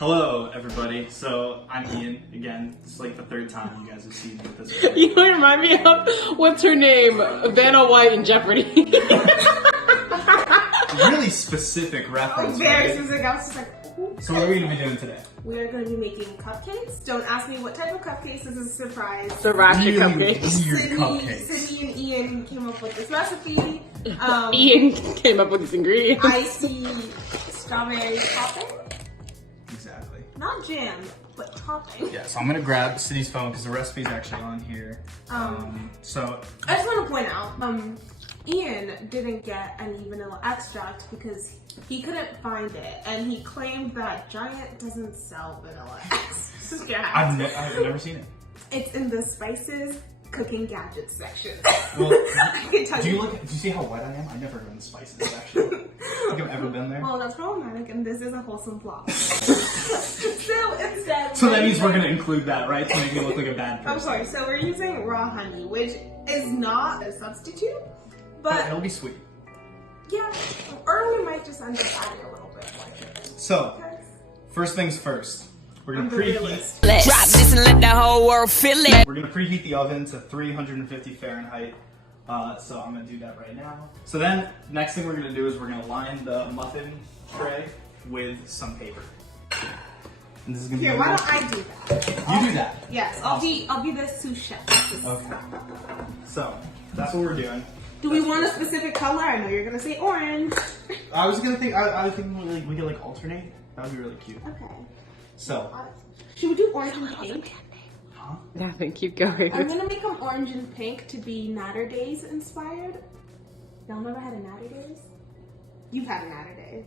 Hello, everybody. So I'm Ian again. It's like the third time you guys have seen me with this. You remind me of what's her name, Vanna White in Jeopardy. Really specific reference. Very right? specific. I was just like, ooh. So what are we gonna be doing today? We are going to be making cupcakes. Don't ask me what type of cupcakes. This is a surprise. Sriracha Really cupcakes. weird Sydney, cupcakes. Sydney and Ian came up with this recipe. Ian came up with these ingredients. Icy strawberry topping. Exactly. Not jam, but topping. Yeah. So I'm gonna grab Sydney's phone because the recipe's actually on here. So I just want to point out, Ian didn't get any vanilla extract because he couldn't find it, and he claimed that Giant doesn't sell vanilla extract. I've never seen it. It's in the spices, cooking gadgets section. Well, I can tell do you. you see how white I am? I never go in the spices section. I think I've ever been there. Well, that's problematic, and this is a wholesome flaw. So instead, So that means we're gonna include that, right? To make me look like a bad person. I'm sorry. So we're using raw honey, which is not a substitute, but It'll be sweet. yeah, or we might just end up adding a little bit more. So Okay. first things first. We're I'm gonna the preheat. realist. Drop this and let the whole world feel it. We're gonna preheat the oven to 350 Fahrenheit. So I'm gonna do that right now. So then, next thing we're gonna do is we're gonna line the muffin tray with some paper. And this is gonna Here, be why don't I do that? You do that. Yes, I'll be the sous chef. Okay. So that's what we're doing. Do we want a specific color? I know you're gonna say orange. I was gonna think. I was thinking we could like alternate. That would be really cute. Okay. So, Should we do orange and pink? huh? Nothing, keep going. I'm gonna make them orange and pink to be Natter Days inspired. Y'all never had a Natter Days? You've had a Natter Day.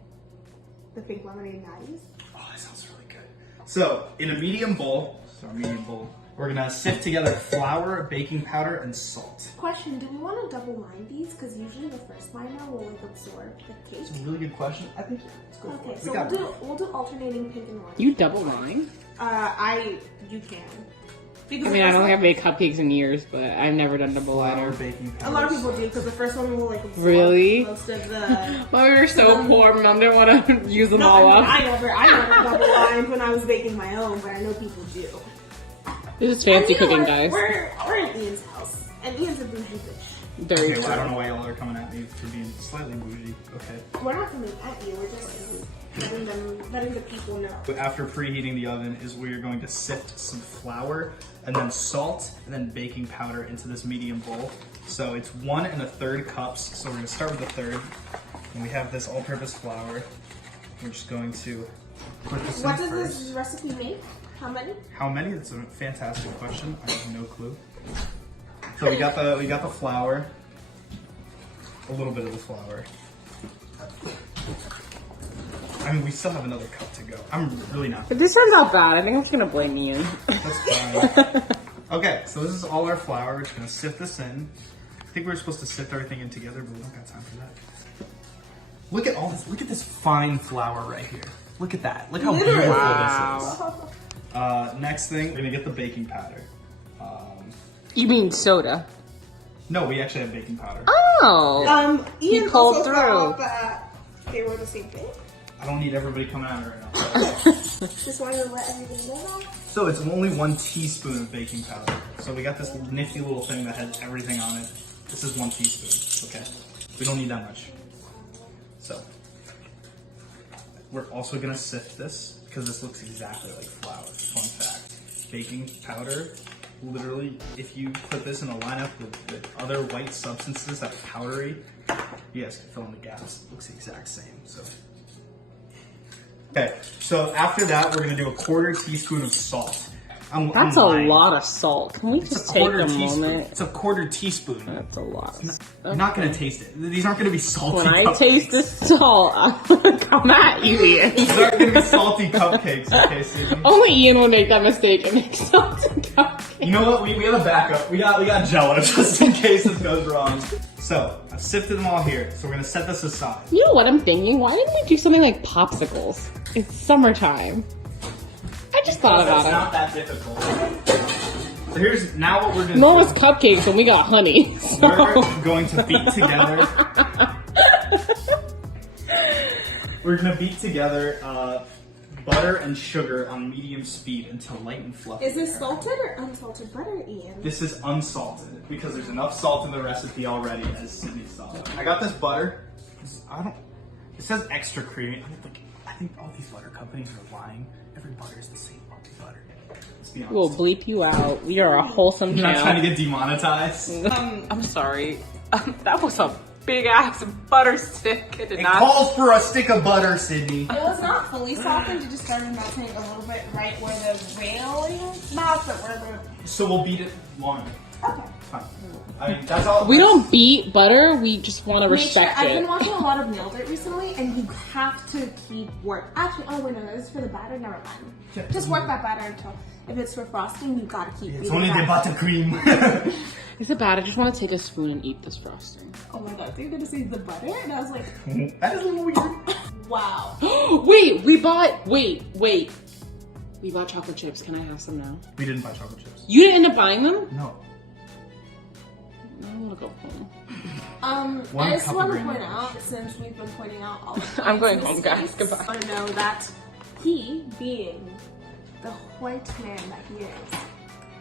The pink lemonade natties. Oh, that sounds really good. So, in a medium bowl, we're gonna sift together flour, baking powder, and salt. Question, do we want to double line these? Because usually the first liner will like absorb the cake. It's a really good question. I think let's go for Okay, it. so We got it. we'll do alternating pink and orange. You double line? You can. Because I the mean, I first don't one- think I've made cupcakes in years, but I've never done double Flour, liner. baking powder. a lot of people do because the first one will like absorb Really? most of the. When we were so poor, Mom didn't want to use them No, all I up. never double lined when I was baking my own, but I know people do. This is fancy And you know cooking, what? guys. We're in Ian's house, and Ian's a bougie bitch. Very Okay, true. well, I don't know why y'all are coming at me for being slightly bougie. Okay. We're not coming at you. We're just letting the people know. But after preheating the oven is we're going to sift some flour and then salt and then baking powder into this medium bowl. So it's 1 1/3 cups. So we're going to start with a third. And we have this all-purpose flour. We're just going to put this What in does first. this recipe make? How many? How many? That's a fantastic question. I have no clue. So we got the flour. A little bit of the flour. I mean, we still have another cup to go. I'm really not. If this turns out bad, I think I'm just gonna blame Ian. That's fine. Okay, so this is all our flour. We're just gonna sift this in. I think we're supposed to sift everything in together, but we don't got time for that. Look at all this. Look at this fine flour right here. Look at that. Look how Literally. beautiful Wow. this is. Next thing, we're gonna get the baking powder. You mean soda? No, we actually have baking powder. Oh! Ian called also through. thought that they were the same thing. I don't need everybody coming at me right now. Just wanted to let everybody know that. So it's only 1 teaspoon of baking powder. So we got this nifty little thing that has everything on it. This is 1 teaspoon, okay? We don't need that much. So, we're also gonna sift this because this looks exactly like flour. Fun fact. Baking powder, literally, if you put this in a lineup with other white substances that are powdery, you guys can fill in the gaps. It looks the exact same, so. Okay, so after that, we're gonna do a 1/4 teaspoon of salt. That's a lot of salt. Can we It's just a take 1/4 a teaspoon. moment? It's a 1/4 teaspoon. That's a lot. You're not gonna taste it. These aren't gonna be salty. When I cupcakes. taste the salt, I'm gonna come at you, Ian. These aren't gonna be salty cupcakes, okay, Sydney? Only Ian will make that mistake and make salty cupcakes. You know what? We have a backup. We got Jello just in case this goes wrong. So I've sifted them all here. So we're gonna set this aside. You know what I'm thinking? Why didn't you do something like popsicles? It's summertime. I just thought about It's not that difficult. So here's now what we're gonna Mo was do. cupcakes and we got honey. So. We're going to beat together. We're gonna beat together butter and sugar on medium speed until light and fluffy. Is this there. salted or unsalted butter, Ian? This is unsalted because there's enough salt in the recipe already, as Sydney saw. I got this butter. It says extra creamy. I think all these butter companies are lying. Every butter is the same butter. Let's be honest. We'll bleep you out. We are a wholesome You're not channel. trying to get demonetized. I'm sorry. That was a big ass butter stick. It did It not. calls for a stick of butter, Sydney. It was not fully softened. It just started melting a little bit right where the railing is. Not but where So we'll beat it one. the. Okay. Fine. I mean, that's all. We don't beat butter. We just want to Make sure, respect I've been it. watching a lot of Nail Dirt recently, and you have to keep work. Actually, oh wait, no, this is for the batter. Never mind. Just work that batter until if it's for frosting, you gotta keep. It's beating only the that. buttercream. Is it bad? I just want to take a spoon and eat this frosting. Oh my god, they're gonna say the butter, and I was like, That is a little weird. wow. Wait, we bought. Wait. We bought chocolate chips. Can I have some now? We didn't buy chocolate chips. You didn't end up buying them? No. I want to go home. One I just cup of want to granules. point out, since we've been pointing out all the I'm going kinds of home, guys. mistakes, Goodbye. I want to know that he, being the white man that he is,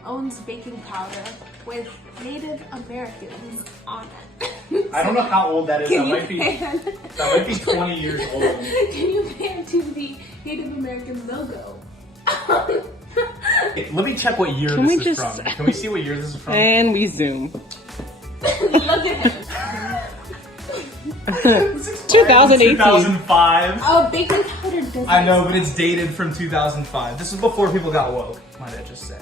owns baking powder with Native Americans on it. I don't know how old that is. Can That you might be 20 years old. Can you pan to the Native American logo? Let me check what year Can we this is just- from. Can we see what year this is from? And we zoom. Look at him. 2018. 2005. Oh, baking powder doesn't. I know, but it's dated from 2005. This is before people got woke, might I just say.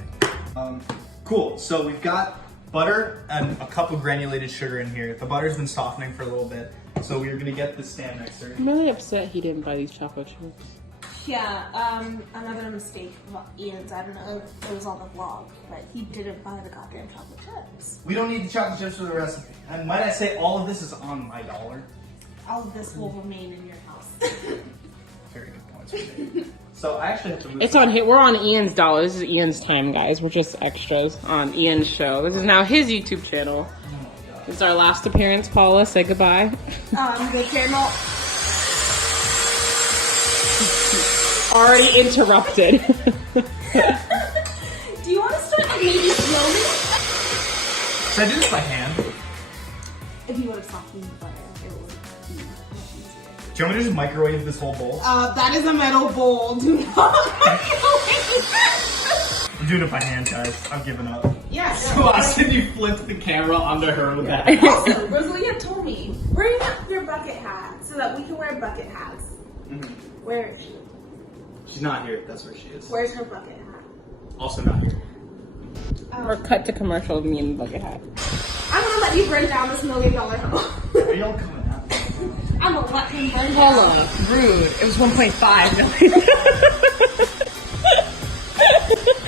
Cool, so we've got butter and a cup of granulated sugar in here. The butter's been softening for a little bit, so we're gonna get the stand mixer. I'm really upset he didn't buy these chocolate chips. Yeah, another mistake of Ian's. I don't know if it was on the vlog, but he didn't buy the goddamn chocolate chips. We don't need the chocolate chips for the recipe. And might I say, all of this is on my dollar. All of this will remain in your house. Very good points for me. So I actually have to move. It's on hit. We're on Ian's dollar. This is Ian's time, guys. We're just extras on Ian's show. This is now his YouTube channel. Oh my god. It's our last appearance. Paula, say goodbye. The channel. Already interrupted. Do you want to start like maybe filming? Should I do this by hand? If you would have softened the butter, it would be much easier. Do you want me to just microwave this whole bowl? That is a metal bowl. Do not microwave that. I'm doing it by hand, guys. I've given up. Yeah. So Austin, you flipped the camera under her with that. Also, Rosalia told me, bring up your bucket hat so that we can wear bucket hats. Where is she? She's not here. That's where she is. Where's her bucket hat? Also not here. Or cut to commercial of me in the bucket hat. I'm gonna let you burn down this $1 million home. Are y'all coming out? I'm gonna let him burn down. Paula, rude. It was 1.5 million.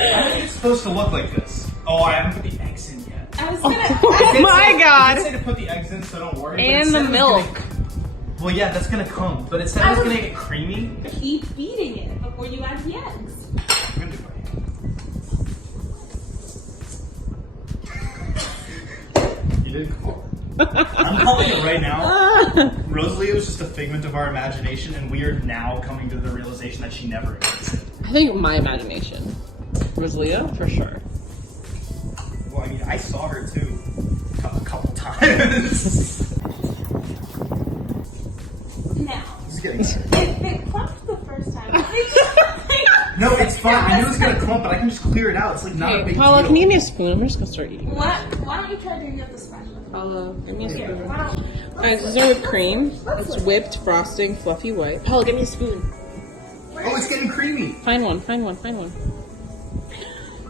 I think it's supposed to look like this. Oh, I haven't put the eggs in yet. I was gonna. Oh my I god. did say to put the eggs in, so don't worry. but it And said the it was milk. gonna- well, yeah, that's gonna come, but it said it was gonna get creamy. Keep beating it before you add the eggs. I'm gonna do it by hand. You didn't call it. I'm calling it right now. Rosalie was just a figment of our imagination, and we are now coming to the realization that she never existed. I think my imagination. Rosalia, for sure. Well, I mean, I saw her too a couple times. Now, This is getting better. if it clumped the first time, No, it's fine. I knew it was gonna clump, but I can just clear it out. It's like not a Hey, big Paula, deal. can you give me a spoon? I'm just gonna start eating. why don't you try doing it the spatula? Paula, give me a Here, spoon. why don't- Guys, this is our whipped cream. It's whipped, frosting, fluffy white. Paula, give me a spoon. Oh, it's getting creamy. Find one, find one, find one.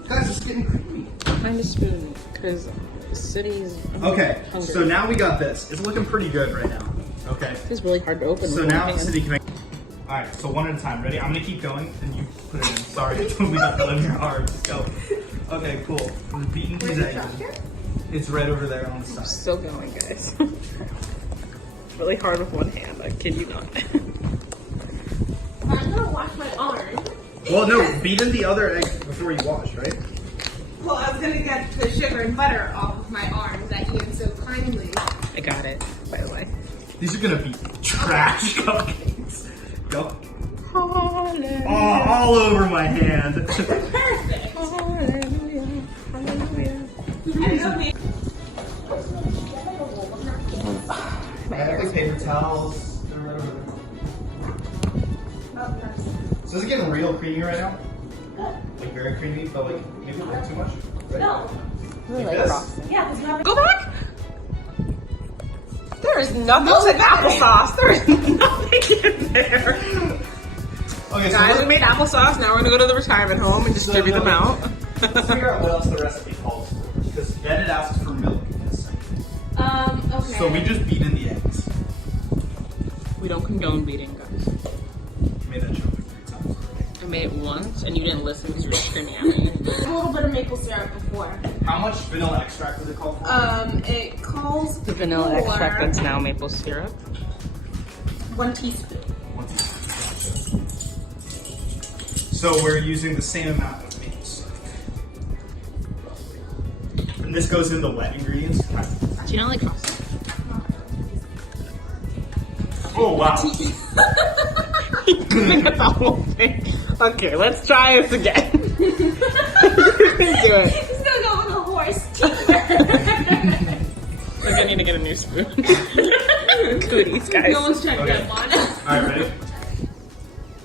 Guys, it's getting creamy. Find a spoon, because the city's Okay, hungry. so now we got this. It's looking pretty good right now. Okay. It's really hard to open. So with now one hand. Sydney can make. Alright, so one at a time. Ready? I'm gonna keep going and you put it in. Sorry, I totally got that in your heart. Let's go. Okay, cool. We're beating these eggs. It's right over there on the side. Still going, guys. Really hard with one hand, I kid you not. I'm gonna wash my arm. Well, no, beat in the other egg before you wash, right? Well, I was gonna get the sugar and butter off of my arm that Ian so kindly. I got it, by the way. These are gonna be trash cupcakes. Go. all over my hand. Perfect. I have the paper towels. They're right over there. So is it getting real creamy right now? Like very creamy, but like maybe a little too much? Right? No. Like this? Yeah, because we have Go back. There is nothing. That was like applesauce. There is nothing in there. Okay, so Guys, we made applesauce. Now we're gonna go to the retirement home and distribute them out. let's figure out what else the recipe calls for. Because then it asks for milk in a second. okay. So we just beat in the eggs. We don't condone beating, guys. You made that joke like 3 times already. I made it once, and you didn't listen because you were screaming at me. a little bit of maple syrup before. How much vanilla extract does it call for? It calls The vanilla for extract that's now maple syrup. 1 teaspoon. 1 teaspoon. So we're using the same amount of maple syrup. And this goes in the wet ingredients. Do you not like frosting? Oh wow. That's the whole thing. Okay, let's try this again. Do it. He's gonna go with a horse. Like I need to get a new spoon. Goodies, guys. No one's trying to Okay. get one. Alright, ready?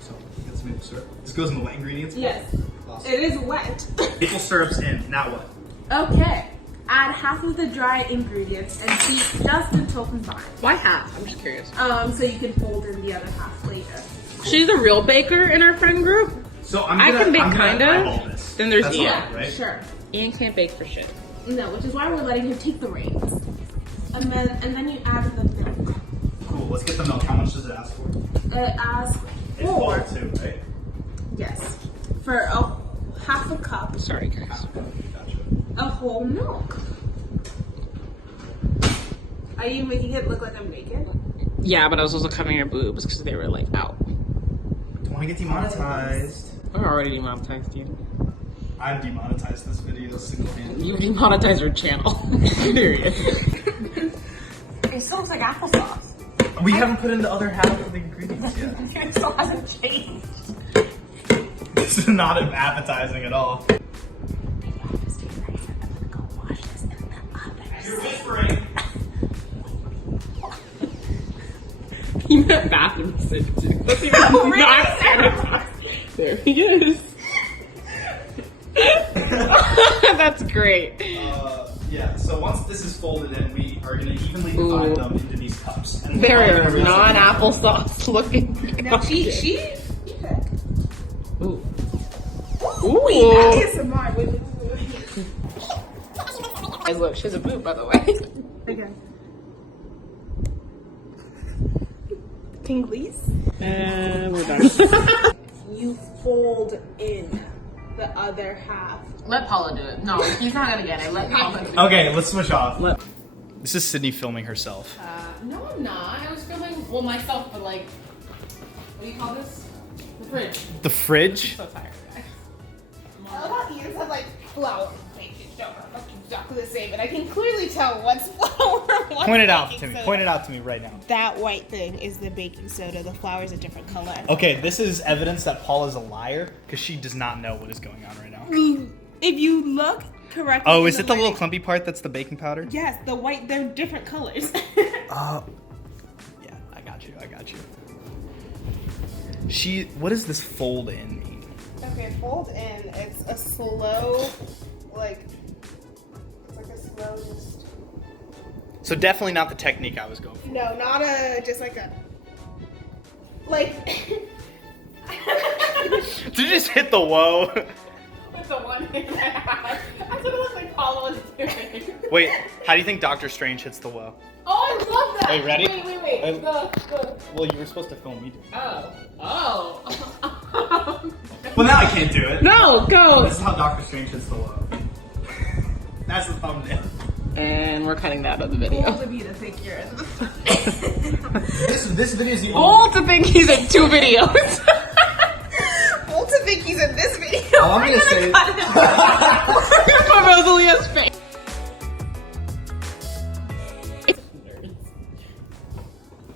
So, get some maple syrup. This goes in the wet ingredients? Yes. Awesome. It is wet. Maple syrup's in. Now what? Okay. Add half of the dry ingredients and beat just until combined. Why half? I'm just curious. So you can fold in the other half later. She's a real baker in our friend group. So I can bake I'm gonna kinda. eyeball this. Then there's That's Ian. all, right? Sure. Ian can't bake for shit. No, which is why we're letting him take the reins. And then you add the milk. Cool, let's get the milk. How much does it ask for? It asks It's for, full too, right? yes, for half a cup Sorry, guys. Gotcha. of whole milk. Are you making it look like I'm naked? Yeah, but I was also covering your boobs because they were like out. Don't want to get demonetized. We're already demonetized, you. I've demonetized this video single-handedly. You demonetized your channel. Period. It still looks like applesauce. We haven't put in the other half of the ingredients yet. It still hasn't changed. This is not appetizing at all. You're whispering. He meant bathroom sit too. That's even not sanitized. There he is. That's great. Yeah, so once this is folded in, we are going to evenly divide them into these cups. And There we're are gonna non-applesauce looking. No, she. Ooh. ASMR. Wait. Guys, look, she has a boob, by the way. Okay. Tinglies. And we're done. You fold in the other half. Let Paula do it. No, he's not gonna get it. Let Paula do it. Okay, let's switch off. This is Sydney filming herself. No, I'm not. I was filming, well, myself, but like, what do you call this? The fridge. The fridge? So tired. I love how Ian said like flour and baking soda look exactly the same, and I can clearly tell what's flour and what's Point it out baking to me. soda. Point it out to me right now. That white thing is the baking soda. The flour is a different color. Okay, this is evidence that Paul is a liar because she does not know what is going on right now. If you look correctly. Oh, in is it the little lighting- clumpy part that's the baking powder? Yes, the white. They're different colors. Yeah, I got you. What does this fold in mean? Okay, fold in. It's a slow, like, it's like a slow just. So definitely not the technique I was going for. No, not a just like a. Like. Did you just hit the whoa? With the one hand I had. That's what it looks like Paula was doing. Wait, how do you think Doctor Strange hits the whoa? Oh, I love that. Wait, ready? Wait. Wait. Go. Well, you were supposed to film me. Oh. Well, now I can't do it. No, go. This is how Doctor Strange hits the whoa. That's the thumbnail. And we're cutting that out of the video. Bold of you to think you're in the This video is the Old to think he's in 2 videos. Well, to think he's in this video. All I'm gonna say. For Rosalia's face.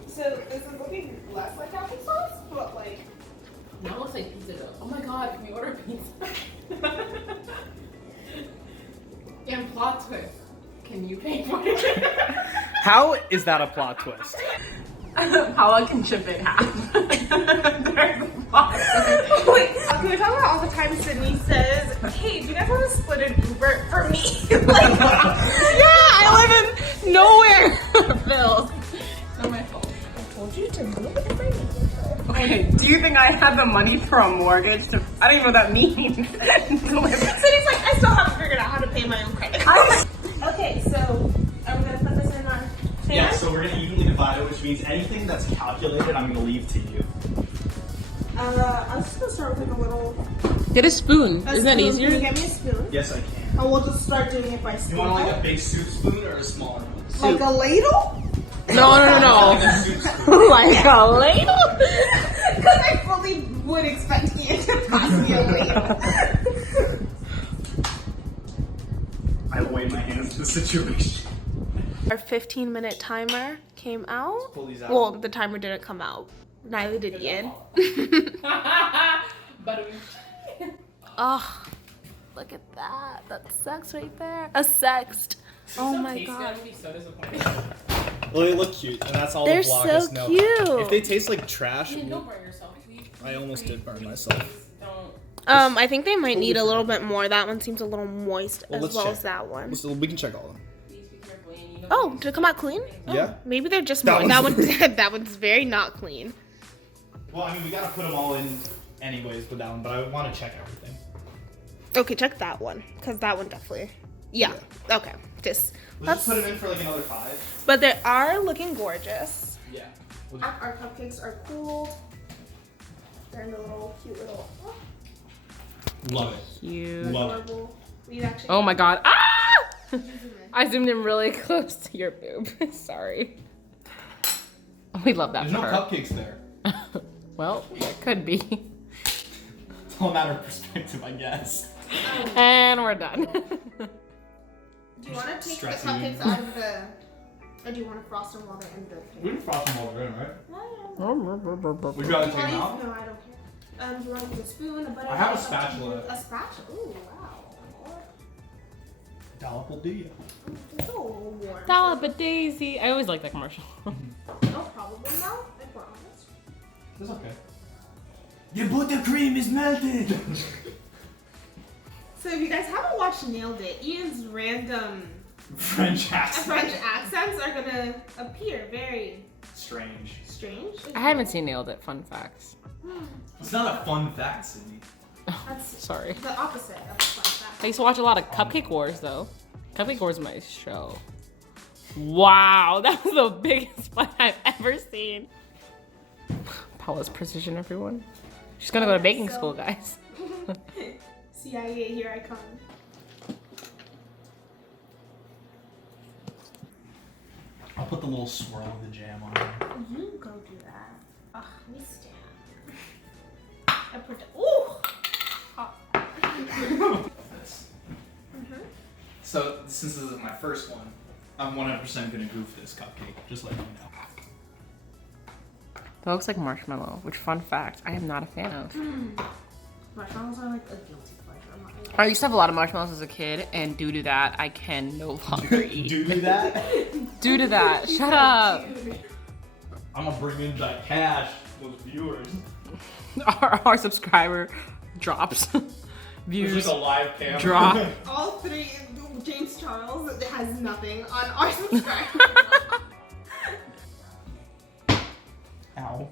So this is looking less like applesauce, but like. Now it looks like Plot twist. Can you pay for it? How is that a plot twist? Paula can chip in half. There's a plot. Wait, can we talk about all the time Sydney says, "Hey, do you guys want to split an Uber for me?" Like, Yeah, I live in nowhere. Bills. It's not my fault. I told you to move every minute. Okay, do you think I had the money for a mortgage to? I don't even know what that means. Sydney's like, I still haven't figured out how to pay my own credit card. Okay, so are we gonna put this in our pan? Yeah, so we're gonna evenly divide it, which means anything that's calculated, I'm gonna leave to you. I was just gonna start with like a little. Get a spoon. A Isn't that spoon. easier? Can you get me a spoon? Yes, I can. And we'll just start doing it by You spoon. want like a big soup spoon or a smaller one? Like a ladle? No. Like a soup spoon. Like a ladle? Because I fully would expect Ian to pass me a ladle. I weigh my hands to the situation. Our 15-minute timer came out. Pull these out. Well, the timer didn't come out. Neither did Ian. But Oh, look at that. That's sex right there. A sext. Oh my god. I'd be so disappointed. Well, they look cute, and that's all They're the vlog so is. No. cute. If they taste like trash, Don't burn yourself, please. I almost did burn myself. Don't. I think they might need a little bit more. That one seems a little moist Well, as let's well check. as that one. We can check all of them. Please be careful, Ian. You know Oh, did it come out clean? Yeah. Maybe they're just That more. That one's- one, that one's very not clean. Well, I mean, we gotta put them all in anyways with that one, but I want to check everything. Okay, check that one, cause that one definitely. Yeah. Okay. Just. We'll just put them in for like another 5. But they are looking gorgeous. Yeah. Our cupcakes are cooled. They're in the little cute little. Love it. Cute. Love it. Adorable. We actually. Oh my god. Ah! I zoomed in really close to your boob. Sorry. We love that There's for no her. cupcakes there. Well, it could be. It's all a matter of perspective, I guess. And we're done. Do you want to take Stressing the you. cupcakes out of the? Or do you want to frost them while they're in the We pan? can frost them all in, right? No, Would you rather Do you take them wanna out? use- No, I don't care. Do you want to use a spoon, a butter? I have a knife, spatula. A spatula. Ooh, wow. Dollop will do you. It's a little warm. Dollop a daisy. I always like that commercial. No, probably not. If we're honest. It's okay. Your buttercream is melted! So if you guys haven't watched Nailed It, Ian's random French accent. French accents are gonna appear very Strange. strange. I haven't seen Nailed It. Fun facts. It's not a fun fact, Sydney. That's Sorry. the opposite of a fun fact. I used to watch a lot of Cupcake Wars though. Cupcake Wars is my show. Wow, that was the biggest fight I've ever seen. Paula's precision, everyone. She's gonna go to baking So- school, guys. CIA, here I come. I'll put the little swirl of the jam on there. You go do that. Ugh, let me stand. I put the, ooh! Hot. This. So, since this is my first one, I'm 100% gonna goof this cupcake, just letting you know. That looks like marshmallow, which fun fact, I am not a fan of. Marshmallows are like a guilty pleasure. I'm not gonna I used to have a lot of marshmallows as a kid, and due to that, I can no longer eat. Do that? Due to that, shut up. I'm gonna bring in that cash, those viewers. Our subscriber drops. There's Views like a live camera. drop. All three, James Charles has nothing on our subscriber. Ow.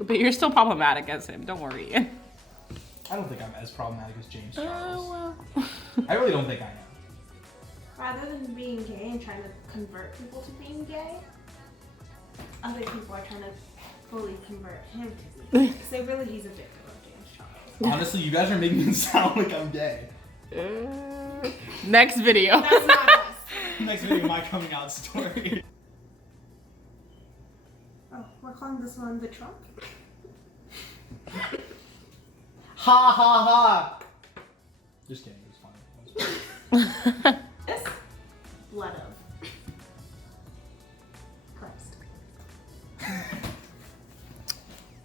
But you're still problematic as him, don't worry. I don't think I'm as problematic as James Charles. well. I really don't think I am. Rather than being gay and trying to convert people to being gay, other people are trying to fully convert him to be gay. So really, he's a victim of James Charles. Honestly, you guys are making me sound like I'm gay. Next video. That's not us. Next video, my coming out story. Oh, we're calling this one the Trump. Ha ha ha! Just kidding, it was funny. This blood of Christ.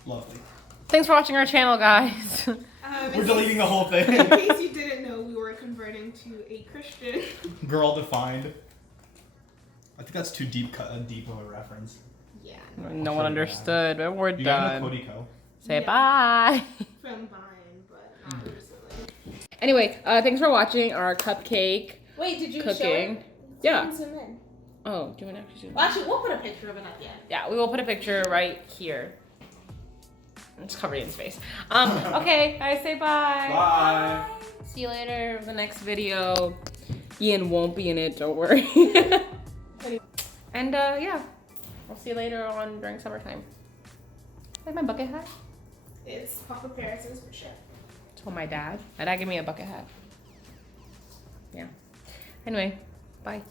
Lovely. Thanks for watching our channel, guys. We're deleting the whole thing. In case you didn't know, we were before converting to a Christian. Girl defined. I think that's too deep of a reference. Yeah. No one understood, but we're You gotta know done. Cody Co. Say Yeah. bye. From Vine, but not recently. Anyway, thanks for watching our cupcake Wait, did you show cooking. it? Yeah. Zoom in. Oh, do you want to actually zoom? Well, actually, we'll put a picture of it at the end. Yeah, we will put a picture right here. It's covering his face. Okay, guys, say bye. Bye. See you later in the next video. Ian won't be in it, don't worry. And yeah, I'll see you later on during summertime. Like my bucket hat. It's Papa Paris's for sure. Told my dad. My dad gave me a bucket hat. Yeah. Anyway, bye.